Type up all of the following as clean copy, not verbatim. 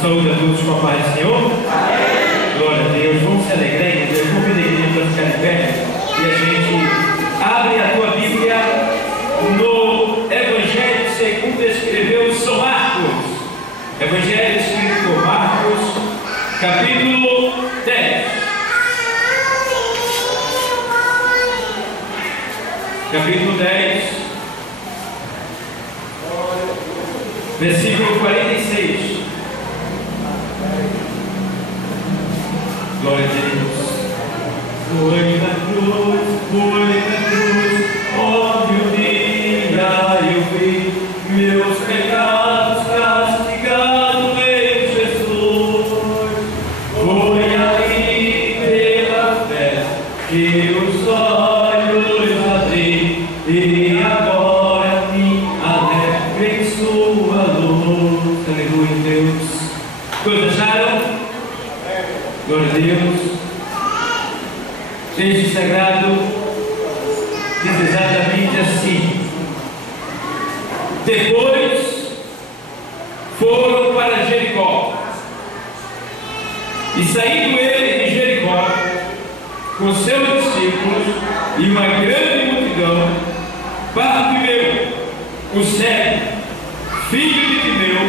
Saúde a todos com a paz do Senhor. Amém. Glória a Deus. Vamos se alegrar, igreja. Eu convido a igreja para ficar de pé e a gente abre a tua Bíblia no Evangelho segundo escreveu São Marcos. Evangelho escrito por Marcos, capítulo 10. Capítulo 10, versículo 46. Glória a Deus. Foi na cruz, onde um dia eu vi meus pecados castigados em Jesus. Foi ali pela fé que os olhos abri e agora me alegro em sua luz. Aleluia, Deus. Todos acharam? Glória a Deus. Texto sagrado diz exatamente assim: depois foram para Jericó, e saindo ele de Jericó com seus discípulos e uma grande multidão, Bartimeu, o cego, filho de Timeu,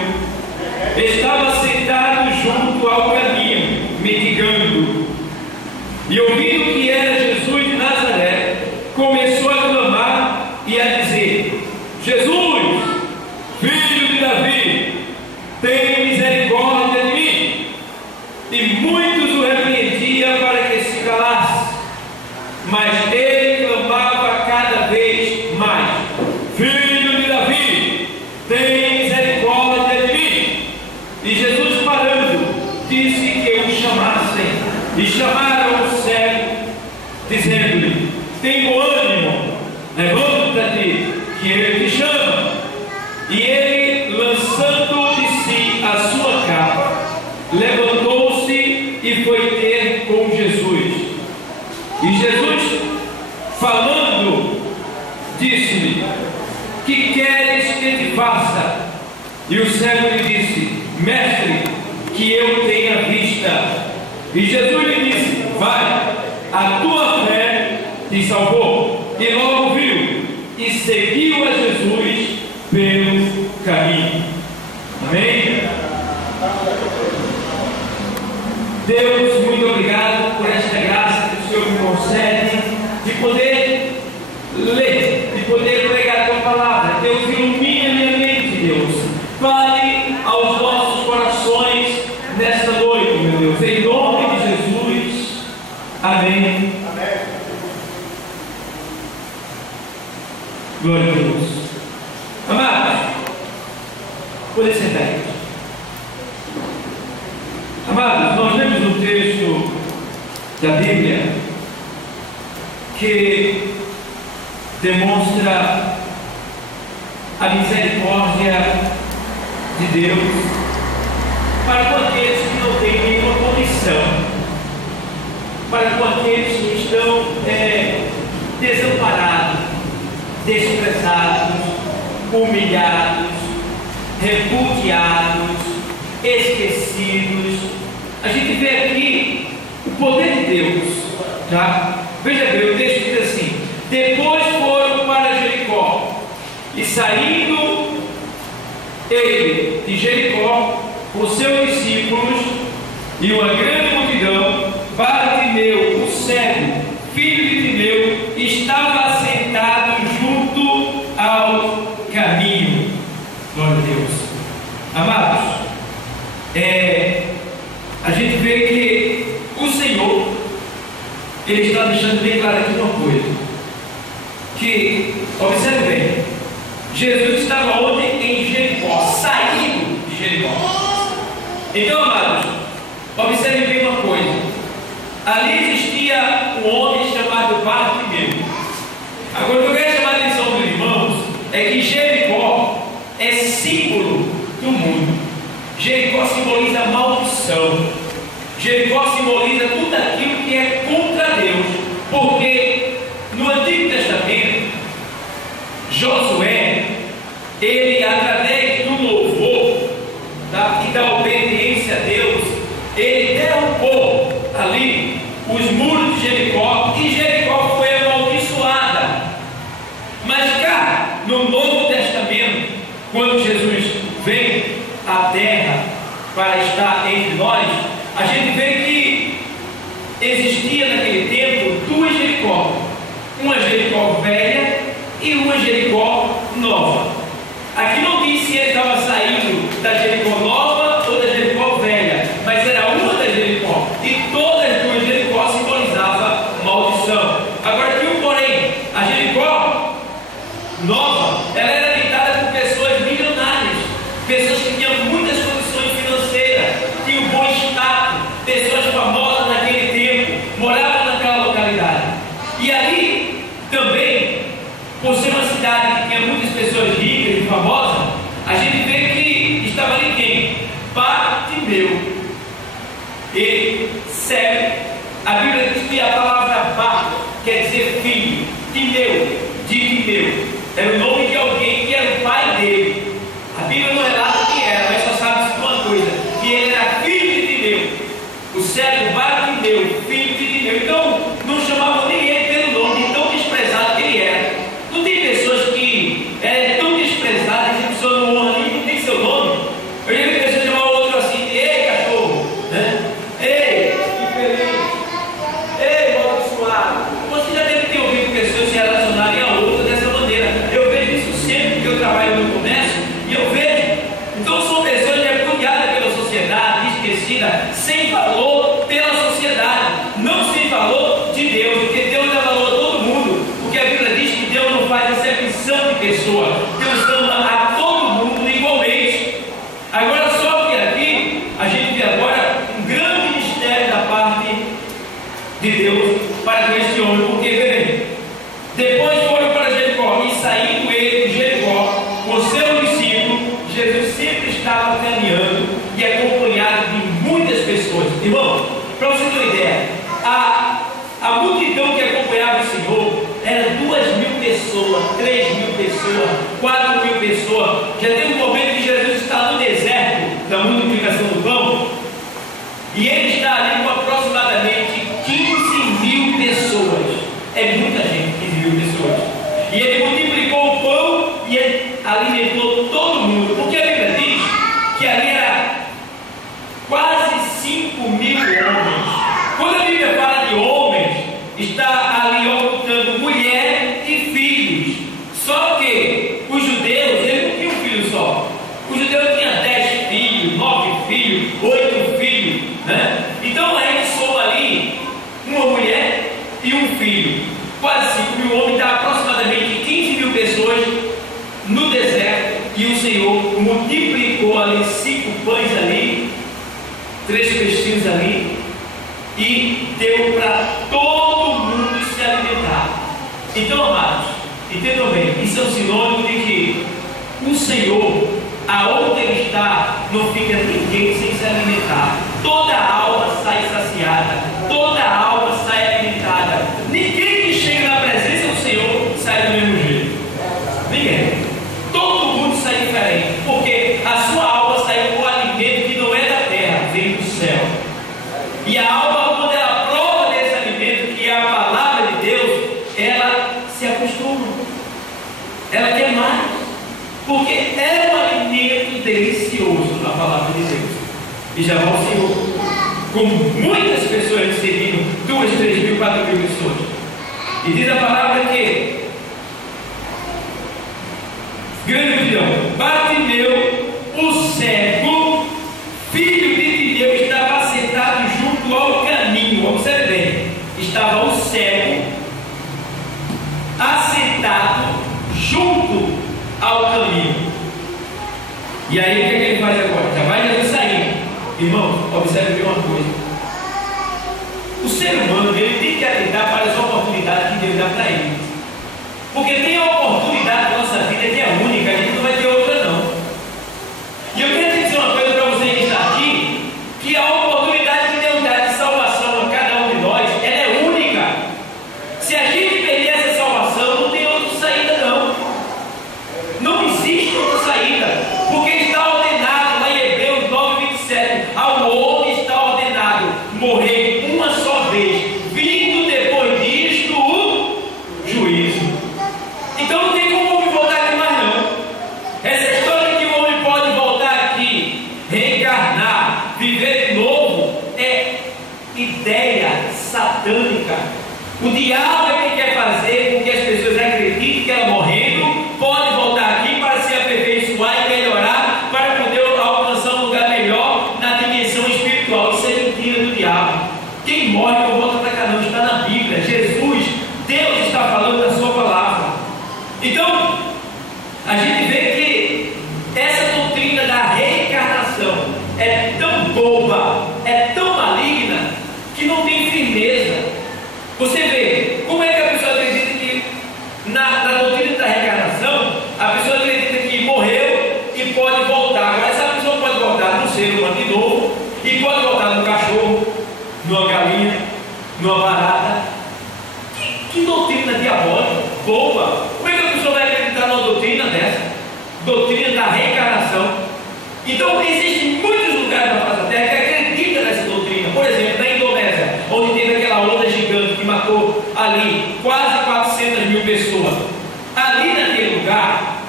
estava sentado junto ao caminho, mendigando. E ouvindo que era Jesus de Nazaré, começou a clamar e a dizer: Jesus, filho de Davi, tenha misericórdia de mim. E muitos o repreendiam para que se calasse, mas ele clamava cada vez mais: Filho de Davi, tenha misericórdia de mim. E Jesus, parando, disse que o chamassem, e chamaram o cego, dizendo-lhe: tem bom ânimo, levanta-te, que ele te chama. E ele, lançando de si a sua capa, levantou-se e foi ter com Jesus. E Jesus, falando, disse-lhe: que queres que te faça? E o cego lhe disse: Mestre, que eu tenha vista. E Jesus lhe disse: vai, a tua fé te salvou. E logo viu e seguiu a Jesus pelo caminho. Amém? Deus, muito obrigado por esta graça que o Senhor me concede de poder ler, de poder pregar a tua palavra. Deus, ilumine a minha mente, Deus. Fale aos nossos corações nesta noite, meu Deus, em nome de Jesus. Amém. Amém. Glória a Deus. Amados, pode sentar aí. Amados, nós lemos um texto da Bíblia que demonstra a misericórdia de Deus para com aqueles que não têm nenhuma condição, para com aqueles que estão desamparados, desprezados, humilhados, repudiados, esquecidos. A gente vê aqui o poder de Deus, tá? Veja bem, o texto diz assim: depois foram para Jericó, e saindo ele de Jericó com seus discípulos e uma grande multidão, Bartimeu, o cego, filho de Timeu, estava sentado junto ao caminho. Glória a Deus. Amados, a gente vê que o Senhor, Ele está deixando bem claro aqui uma coisa, que, observe bem, Jesus estava ontem em Jericó, saindo de Jericó. Então, amados, observe bem uma coisa: ali existia um homem chamado Bartimeu. Agora, o que eu quero chamar a atenção dos irmãos é que Jericó é símbolo do mundo. Jericó simboliza maldição. Jericó simboliza tudo aquilo que é contra Deus, porque no Antigo Testamento, Josué, ele, através do louvor, e da obediência uma Jericó nova. Aqui não diz se ele estava saindo da Jericó nova ou da Jericó velha, mas era uma da Jericó, e todas as duas Jericó simbolizavam maldição. Agora aqui um porém, a Jericó nova, ela era habitada por pessoas milionárias, pessoas que tinham muitas condições financeiras, tinham bom status, pessoas famosas naquele tempo, moravam naquela localidade. E ali também, por ser uma cidade que tinha muitas pessoas ricas e famosas, a gente vê que estava ali quem? Bartimeu. Ele cego. A Bíblia diz que a palavra Bar quer dizer filho. Timeu, de Timeu, era o nome de alguém que era o pai dele. A Bíblia não relata quem era, mas só sabe de uma coisa, que ele era filho de Timeu. O cego Bartimeu, filho de Timeu. Então não chamavam ninguém pelo nome, de tão desprezado que ele era. Não tem pessoas que é tão desprezadas que a pessoa não honra nem, não tem seu nome. Eu já vi pessoas chamar o outro assim: ei, cachorro, né? Ei, infeliz, ei, amaldiçoado. Você já deve ter ouvido pessoas se relacionarem a outra dessa maneira. Eu vejo isso sempre, porque eu trabalho no comércio e eu vejo. Então são pessoas repudiadas pela sociedade, esquecidas, sem valor pela sociedade, não sem valor de Deus, porque Deus dá valor a todo mundo, porque a Bíblia diz que Deus não faz acepção de pessoa, Deus ama a todo mundo igualmente. Agora só que aqui a gente vê agora um grande mistério da parte de Deus para com este homem, porque bem, depois foram para Jericó, e saindo ele de Jericó com seu discípulo, Jesus sempre estava caminhando e acompanhado de muitas pessoas. Irmão, para você ter uma ideia, a multidão que acompanhava o Senhor era 2.000 pessoas, 3.000 pessoas, 4.000 pessoas. Já teve um momento que Jesus está no deserto da multiplicação do pão, e ele está ali com aproximadamente 15.000 pessoas. É muita gente, 15.000 pessoas. E ele multiplicou o pão e ele alimentou todo mundo, porque a Bíblia diz que ali era quase 5.000 homens. Quando a Bíblia fala de homens, está ali ocultando mulher e filhos. Só que os judeus, eles não tinham um filho só. Os judeus tinham 10 filhos, 9 filhos, 8 filhos, né? Então a gente soma ali uma mulher e um filho. Quase 5.000 homens, dá aproximadamente 15.000 pessoas no deserto. E o Senhor multiplicou ali 5 pães ali, 3 peixinhos ali, e deu para todo mundo se alimentar. Então, amados, entendam bem, isso é um sinônimo de que o Senhor, aonde Ele está, não fica ninguém sem se alimentar. Toda a alma sai saciada, toda a alma sai alimentada. Ninguém que chega na presença do Senhor sai do mesmo jeito. Ninguém. Todo mundo sai diferente, porque a sua alma sai com o alimento que não é da terra, vem do céu. E a alma, quando ela prova desse alimento, que é a palavra de Deus, ela se acostuma, ela quer mais, porque é um alimento delicioso na palavra de Deus. E já vai o Senhor, com muitas pessoas recebendo, 2, 3 mil, 4 mil pessoas. E diz a palavra que grande multidão, Bartimeu, o cego, filho de Timeu, estava sentado junto ao caminho. Observe bem, estava o cego assentado junto ao caminho. E aí o que ele faz agora? Já vai Jesus sair. Irmão, observe bem uma coisa. O ser humano, ele tem que atentar para as oportunidades que Deus dá para ele. Porque tem a oportunidade da nossa vida que é única, a gente não vai ter outra não. E eu quero te dizer uma coisa para você que está aqui, que a oportunidade que Deus dá de salvação a cada um de nós, ela é única. Se a gente perder essa salvação, não tem outra saída não. Não existe outra saída, porque está ordenado lá em Hebreus 9:27, ao homem está ordenado morrer uma só vez, vindo depois disto o juízo. Então doutrina da reencarnação. Então, existem muitos lugares na face da Terra que acreditam nessa doutrina. Por exemplo, na Indonésia, onde teve aquela onda gigante que matou ali quase 400 mil pessoas. Ali naquele lugar,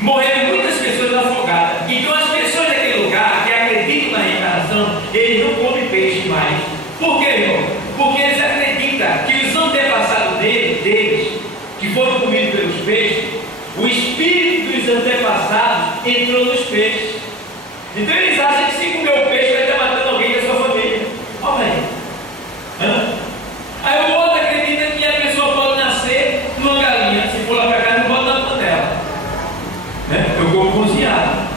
morreram muitas pessoas afogadas. Então, as pessoas daquele lugar que acreditam na reencarnação, eles não comem peixe mais. Por quê, irmão? Porque eles acreditam que os antepassados deles, que foram comidos pelos peixes, o espírito dos antepassados entrou nos peixes. Então eles acham que se comer o peixe vai estar matando alguém da sua família. Olha aí. Aí o outro acredita que a pessoa pode nascer numa galinha. Se for lá para casa, não pode dar na panela. Eu como cozinhado.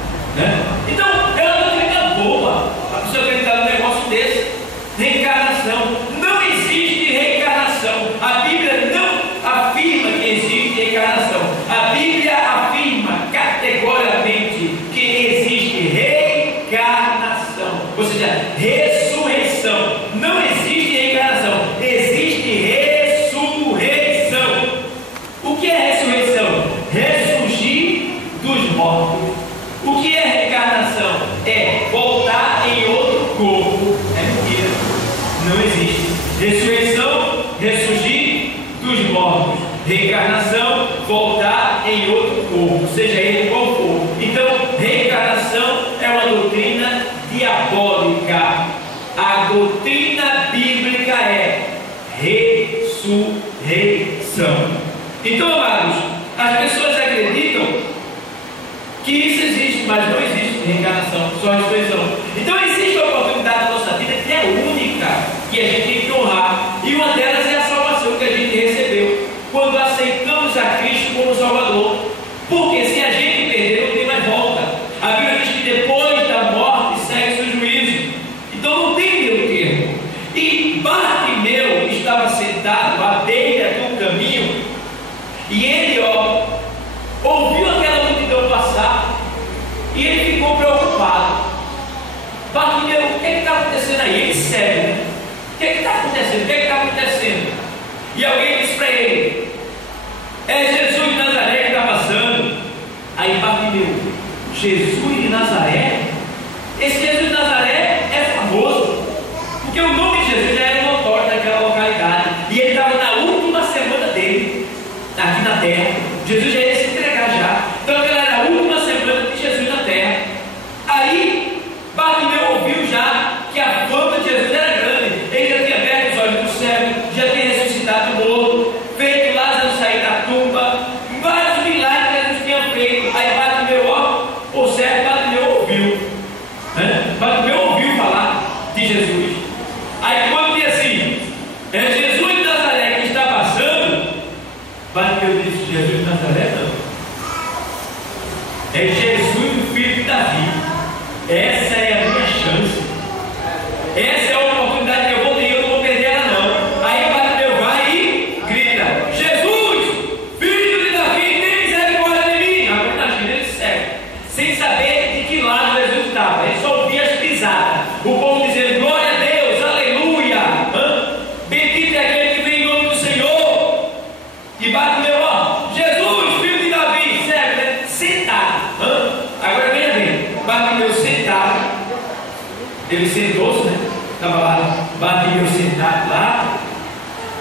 Então é uma doutrina boa. A pessoa acreditar num negócio desse. Reencarnação. Não existe reencarnação. A Bíblia não afirma que existe reencarnação. A Bíblia afirma categoricamente que existe reencarnação, ou seja, ressurreição. Não existe reencarnação, existe ressurreição. O que é ressurreição? Ressurgir dos mortos. O que é reencarnação? É voltar em outro corpo. É mentira, não existe. Ressurreição, ressurgir dos mortos. Reencarnação, voltar em outro corpo, seja ele qual for. Então, reencarnação é uma doutrina diabólica. A doutrina bíblica é ressurreição. Então, amados, as pessoas acreditam que isso existe, mas não existe reencarnação, só ressurreição. Então, existe uma oportunidade na nossa vida que é única, que a gente tem que honrar, e uma delas é a salvação que a gente recebeu quando aceitamos a Cristo como Salvador. Porque se a gente perder, não tem mais volta. A Bíblia diz que depois da morte segue o juízo. Então não tem meio termo. E Bartimeu estava sentado à beira do caminho, e ele ouviu aquela multidão passar, e ele ficou preocupado. Bartimeu, o que está acontecendo aí? Ele segue, né? O que está acontecendo? O que está acontecendo? E alguém disse para ele: é Jesus de Nazaré que está passando. Aí Bartimeu: Jesus de Nazaré? Esse Jesus de Nazaré é famoso, porque o nome de Jesus já era notório naquela localidade, e ele estava na última semana dele aqui na terra. Jesus já ia se entregar já. Então aquela era a última semana de Jesus na terra. Aí Bartimeu ouviu já que a fama de Jesus era grande. Ele já tinha aberto os olhos do céu, já tinha ressuscitado o morto, feito Lázaro sair da tumba, vários milagres que Jesus tinha feito. Aí Bartimeu, por certo, Bartimeu ouviu, Bartimeu ouviu falar de Jesus. Aí quando diz assim: é Jesus de Nazaré que está passando, Bartimeu disse: Jesus de Nazaré não, é Jesus, o filho de Davi. Essa é a minha chance, essa é a oportunidade que eu vou ter, eu não vou perder ela não. Aí Bartimeu vai e grita: Jesus, filho de Davi, tem misericórdia de mim. Agora imagina, ele segue, sem saber de que lado Jesus estava. Ele só ouvia as pisadas, o povo dizendo: glória a Deus, aleluia, bendito é aquele que vem em nome do Senhor. E Bartimeu, Jesus, filho de Davi, segue, né? Sentado. Agora veja bem, Bartimeu sentado, ele sentou-se, né? Estava lá, Bartimeu sentado lá.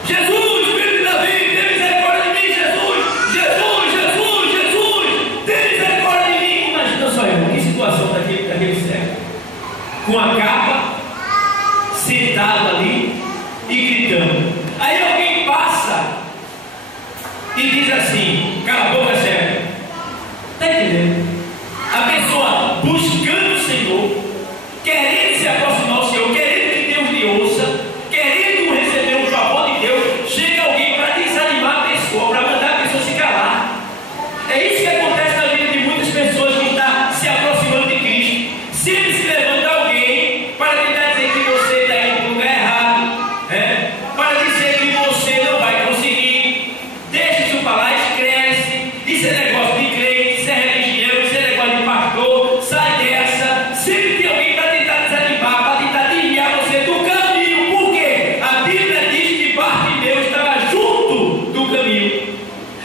Jesus, filho de Davi, tem misericórdia de mim, Jesus, Jesus, Jesus, Jesus, tem misericórdia de mim. Imagina só, irmão, que situação daquele cego, com a capa, sentado ali e gritando. Aí alguém passa e diz assim: cala a boca, cego. Está entendendo? A pessoa buscando o Senhor, querendo se aproximar do Senhor, querendo que Deus lhe ouça, querendo receber o favor de Deus, chega alguém para desanimar a pessoa, para mandar a pessoa se calar. É isso que acontece na vida de muitas pessoas que estão se aproximando de Cristo. Sempre se levanta alguém para tentar dizer que você está indo para o lugar errado, para dizer que você não vai conseguir. Deixa isso para lá, escreve. Isso é negócio de crente, isso é religião, isso é negócio de pastor. Sai dessa. Sempre tem alguém para tentar desanimar, para tentar desviar você do caminho. Por quê? A Bíblia diz que Bartimeu estava junto do caminho.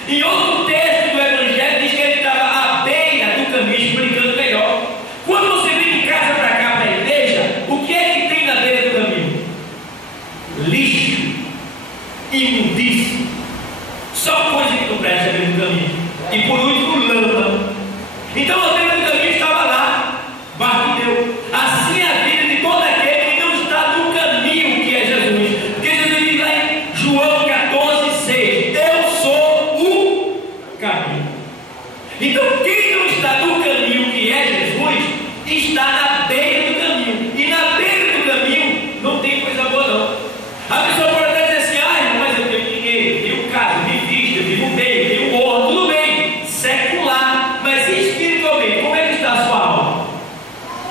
Em outro texto do Evangelho diz que ele estava à beira que não presta à beira do caminho. E por último, lama. Então a beira do caminho estava lá, Bartimeu. Assim é a vida de todo aquele que não está no caminho que é Jesus. Porque Jesus diz lá em João 14,6: eu sou o caminho. Então quem não está no caminho que é Jesus, está na beira do caminho. E na beira do caminho não tem coisa boa não. A pessoa pode até dizer assim: ah, mas eu tenho dinheiro, tenho casa, tenho vista, vivo bem, tenho honra, tudo bem, secular. Mas espiritualmente, como é que está a sua alma?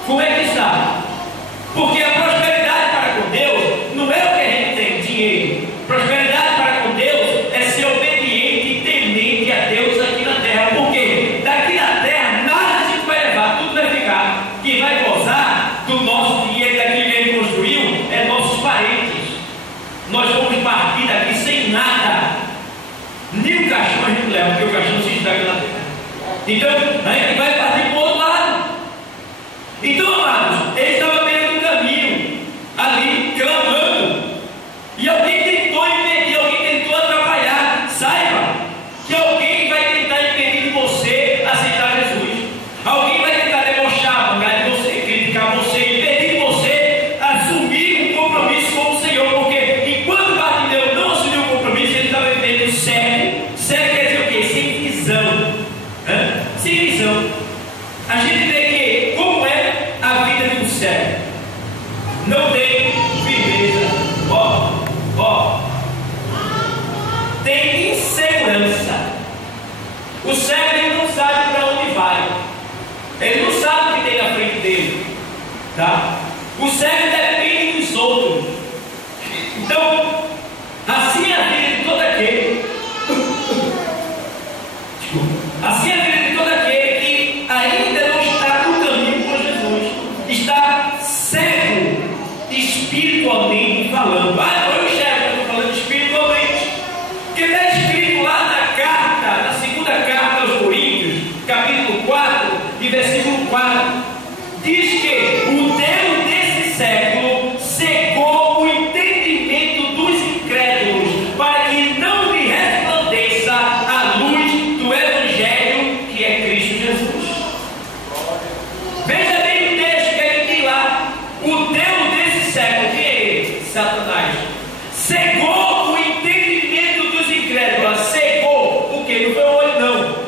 Como é que está? Porque a prosperidade para com Deus não é o que a gente tem, dinheiro. Prosperidade para com Deus é ser obediente e temente a Deus aqui na terra. Porque daqui na terra nada a gente vai levar, tudo vai ficar. Quem vai gozar do nosso dinheiro, daquilo que ele construiu, é nossos parentes. Nós vamos partir daqui sem nada. Nem o caixão a gente leva, porque o caixão se estraga na terra. Então a gente vai partir para o outro lado. Então, amados, ele estava à beira do caminho, ali, clamando. E alguém tentou impedir, alguém tentou atrapalhar. Saiba que alguém vai tentar impedir de você aceitar Jesus. Alguém vai tentar debochar, mangar de você, criticar você, impedir de você assumir um compromisso com o Senhor. Porque enquanto Bartimeu não assumiu o compromisso, ele estava vivendo cego. Cego quer dizer o quê? Sem visão. Sem visão. A gente vê que como é a vida de um cego. Não tem firmeza. Tem insegurança. O cego ele não sabe para onde vai. Ele não sabe o que tem na frente dele. Tá? O cego depende dos outros. Então, assim é a vida de todo aquele. Assim é a vida de todo aquele que ainda não está no caminho com Jesus. Está cego espiritualmente falando. Ah, eu enxergo, eu estou falando espiritualmente. Porque está escrito lá na carta, na segunda carta aos Coríntios, capítulo 4, e versículo 4, diz que o Deus desse século cegou o entendimento dos incrédulos, para que não lhe resplandeça a luz do Evangelho que é Cristo Jesus. Veja bem o texto que ele tem lá. O Deus desse século, que é ele? Satanás. Cegou o entendimento dos incrédulos. Cegou o que? Não foi o olho não.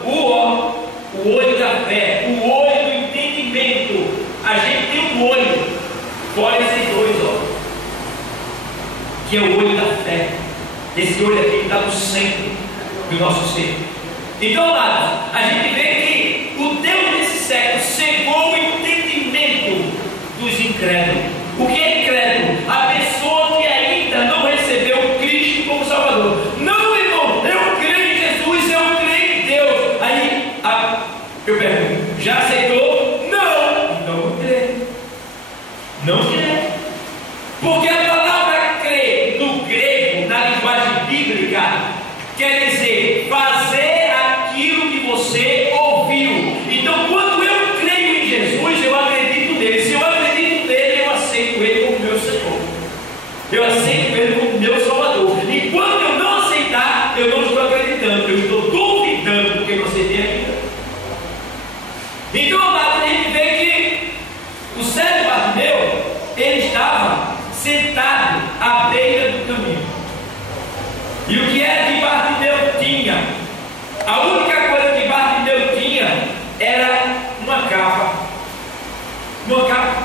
O olho da fé, o olho do entendimento. A gente tem um olho, fora esses dois, que é o olho da fé. Esse olho aqui está no centro do nosso ser. Então, amados, a gente vê que o Deus desse século cegou o entendimento dos incrédulos. O que é incrédulo? A pessoa que ainda não recebeu Cristo como Salvador. Não, irmão, eu creio em Jesus, eu creio em Deus. Aí eu pergunto: já aceitou? Não. Então não crê. Não crê. Porque a palavra crer no grego, na linguagem bíblica, quer dizer fazer aquilo que você ouviu. Então, quando eu creio em Jesus, eu acredito nele. Se eu acredito nele, eu aceito ele como meu Senhor. Eu aceito ele como meu Salvador. E quando eu não aceitar, eu não estou acreditando, eu estou duvidando, porque eu não aceitei ainda. Então, amado, a gente vê que o cego Bartimeu, ele estava sentado à beira do caminho. E o que era que Bartimeu tinha? A única coisa que Bartimeu tinha era uma capa. Uma capa.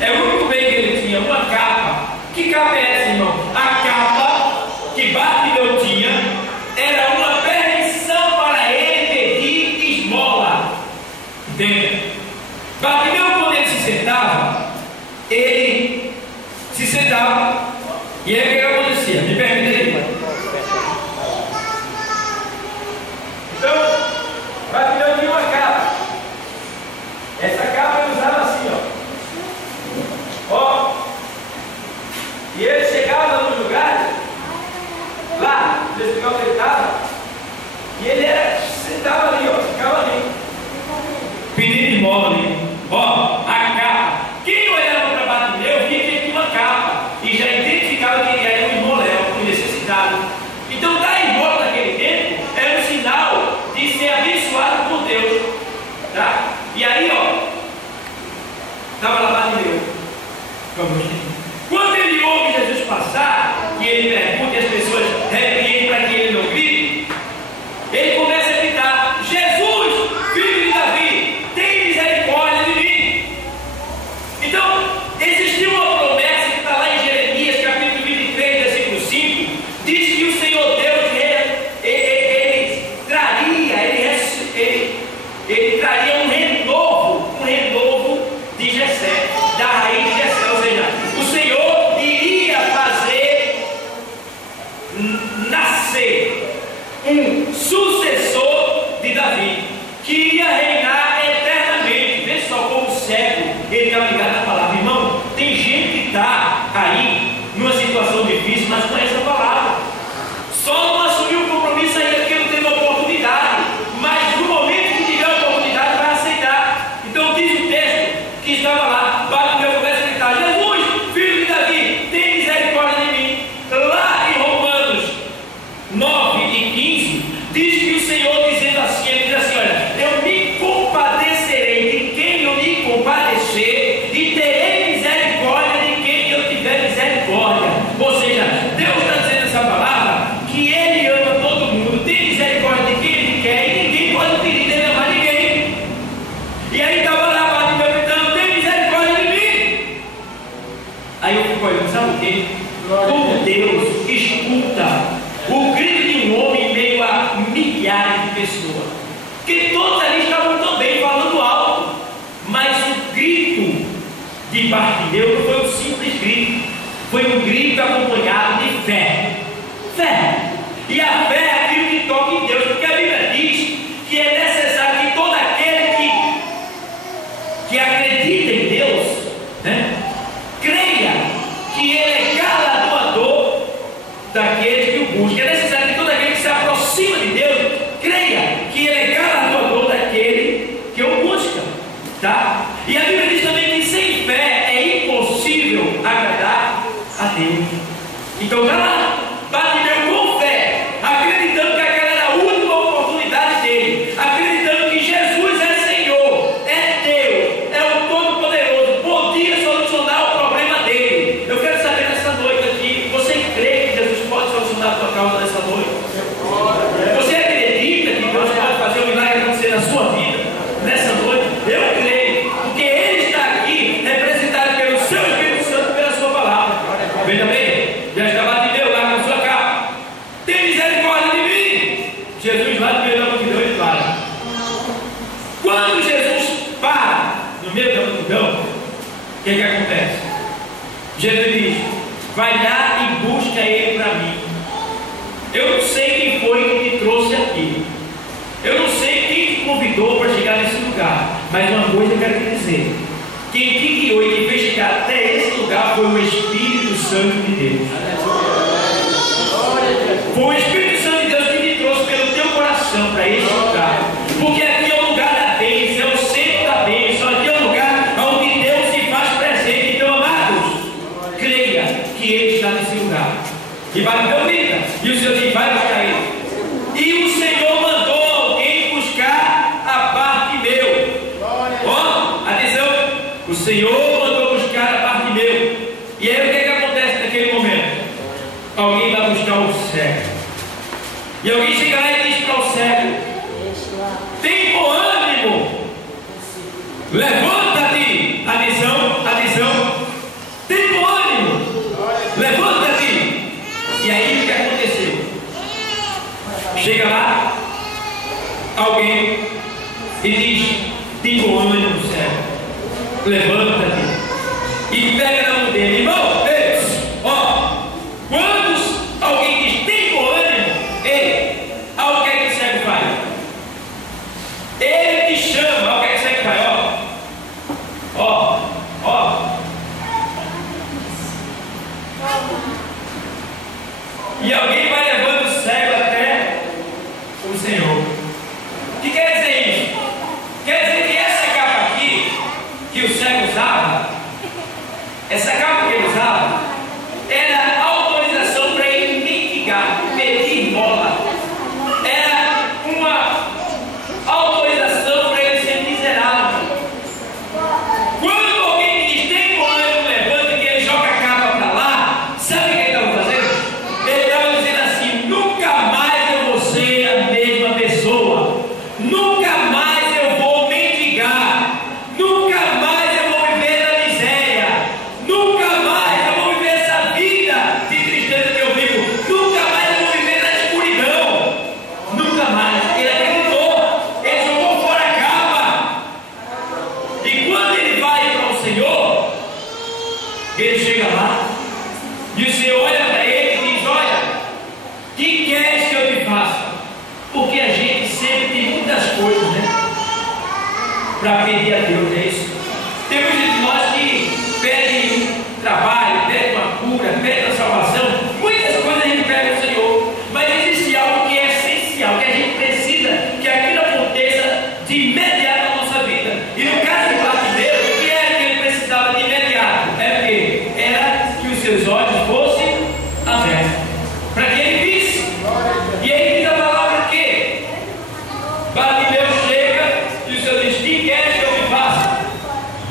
É o único bem que ele tinha, uma capa. Que capa é essa, irmão? A capa que Bartimeu tinha era uma perna ele começa a gritar: Jesus, filho de Davi, tem misericórdia de mim. Então, existiu uma promessa que está lá em Jeremias, capítulo 23, versículo 5, diz que o Senhor Deus, ele traria um renovo de Jessé, da raiz de Jessé, ou seja, o Senhor iria fazer nascer um sucessor de Davi, que iria reinar eternamente. Vê só como cego ele está ligado à palavra. Irmão, tem gente que está aí numa situação difícil, mas conhece a palavra, só não assumiu o compromisso ainda porque não teve oportunidade, mas no momento que tiver oportunidade vai aceitar. Então diz o texto que estava lá, Bartimeu começa a gritar: Jesus, filho de Davi, tem misericórdia de mim. Lá em Romanos 9 e 15 diz que o Senhor dizendo assim, ele diz assim: olha, eu me compadecerei de quem eu me compadecer e terei misericórdia de quem eu tiver misericórdia. Ou seja, Deus está dizendo essa palavra que Ele ama todo mundo, tem misericórdia de quem Ele quer, e ninguém pode pedir dele amar ninguém. E aí estava lá Bartimeu gritando: tem misericórdia de mim. Aí eu fico olhando, sabe o quê? Como Deus escuta o grito de um homem em meio a milhares de pessoas, que todos ali estavam também falando alto, mas o grito de Bartimeu não foi um simples grito, foi um grito acompanhado de fé. Fé. E a fé é aquilo que toca em Deus, porque a Bíblia diz que é necessário que todo aquele que acredita em Deus, né, creia que Ele é galardoador daqueles que o buscam. É necessário que todo aquele que se aproxima de Deus creia que Ele é galardoador daquele que o busca, tá? E a Bíblia diz também que sem fé é impossível agradar a Deus. Então tá lá, Bartimeu com fé, acreditando que aquela era a última oportunidade dele, acreditando que Jesus é Senhor, é Deus, é o Todo-Poderoso, podia solucionar o problema dele. Eu quero saber nessa noite aqui, você crê que Jesus pode solucionar a sua causa nessa noite? Você acredita que Deus pode fazer um milagre acontecer na sua vida nessa noite? Eu creio, porque Ele está aqui representado pelo seu Espírito Santo, pela sua palavra. Veja bem, já está Bartimeu lá com a sua capa: tem misericórdia de mim. Jesus lá no meio da multidão e para. Quando Jesus para no meio da multidão, o que acontece? Jesus diz: vai lá e busca ele para mim. Eu não sei quem foi que te trouxe aqui, eu não sei quem te convidou para chegar nesse lugar, mas uma coisa eu quero te dizer: quem te guiou e te fez chegar até esse lugar foi o Espírito Santo de Deus. Foi o Espírito Santo de Deus que te trouxe pelo teu coração para esse lugar, porque aqui é o lugar da bênção, é o centro da bênção, aqui é o lugar onde Deus se faz presente. Então, amados, creia que Ele está nesse lugar. E vai me ouvir, e o Senhor diz: vai buscar Ele. E o Senhor mandou alguém buscar a Bartimeu. Ó, atenção, o Senhor mandou buscar a Bartimeu. E aí o que acontece naquele momento? Alguém vai buscar o cego, e alguém chega lá e diz para o cego: tem bom ânimo, levanta-te. Atenção, tem bom ânimo, levanta-te. E aí o que aconteceu? Chega lá alguém e diz: tem bom ânimo, cego, levanta-te. E pega na mão dele. Irmão, ó, quando alguém diz tem bom ânimo, o que é que o cego faz? Ele te chama. O que é que o cego faz? Ó. E alguém vai levando o cego até o Senhor. O que quer dizer isso? Quer dizer que essa capa aqui que o cego usava, para pedir a Deus, é isso? Tem muitos de nós que pedem trabalho, pedem uma cura, pedem a salvação, muitas coisas a gente pede ao Senhor, mas existe algo que é essencial, que a gente precisa que aquilo aconteça de imediato na nossa vida. E no caso de Bartimeu, o que era que ele precisava de imediato? Era que os seus olhos fossem abertos, para que ele visse. E aí diz a palavra que Bartimeu chega e o Senhor diz: que queres que eu me faça?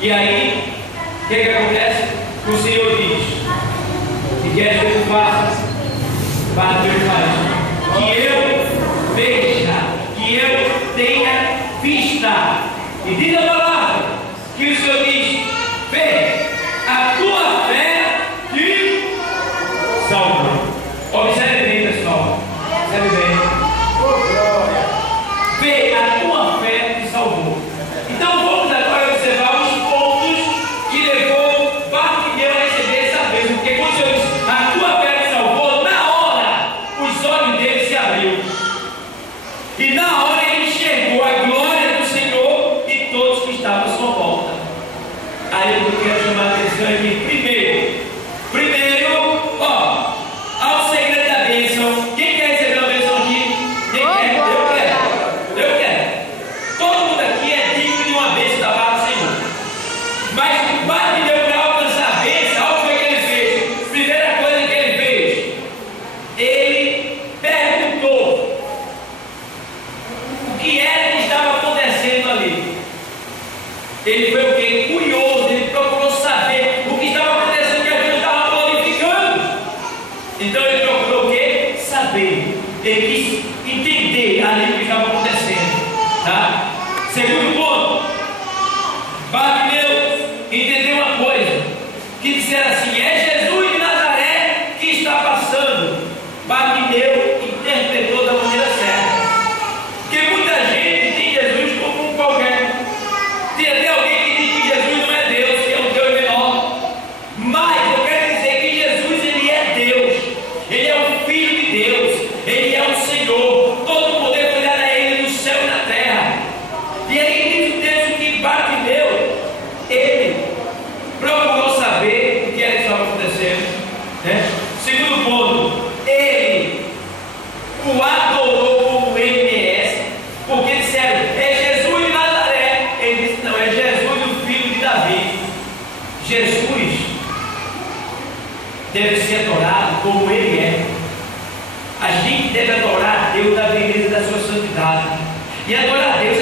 E aí, o que acontece? O Senhor diz: que queres que eu faça? Bartimeu faz: que eu veja, que eu tenha vista. E diz a palavra que o Senhor diz: vê, a tua fé te salva. Observe bem, pessoal. Observe bem. Vê, a tua fé te salvou. Então vamos agora observar os pontos que levou Bartimeu a receber essa bênção. Porque quando o Senhor diz: a tua fé te salvou, na hora os olhos dele se abriu. E na hora ele enxergou a glória do Senhor e todos que estavam à sua volta. Aí eu quero chamar a atenção aqui. Primeiro, ó, ao segredo da bênção. Quem quer receber uma bênção aqui? Quem quer? Eu quero. Todo mundo aqui é digno de uma bênção da parte do Senhor. Mas Bartimeu, para alcançar a bênção, olha o que ele fez. Primeira coisa que ele fez, ele perguntou o que era que estava acontecendo ali. Ele foi o quê? Curioso, ele procurou saber o que estava acontecendo, que aquilo estava glorificando. Então ele procurou o quê? Saber. Ele quis entender ali o que estava acontecendo. Tá? Segundo ponto, Bartimeu entendeu uma coisa, que disseram assim: é Jesus de Nazaré que está passando. Bartimeu interpretou da maneira certa. Porque muita gente tem Jesus como um qualquer. Tem até alguém que diz que Jesus não é Deus, que é um Deus menor. Mas eu quero dizer que Jesus, ele é Deus. Ele é o Filho de Deus. Ele é o Senhor. Todo o poder foi dado a ele no céu e na terra. E aí diz o texto que Bartimeu, ele procurou saber o que era que estava acontecendo, né? Segundo ponto, ele o adorou como MS, porque disseram: é Jesus de Nazaré. Ele disse: não, é Jesus, o filho de Davi. Jesus deve ser adorado como ele é. A gente deve adorar a Deus da beleza da sua santidade. E adorar a Deus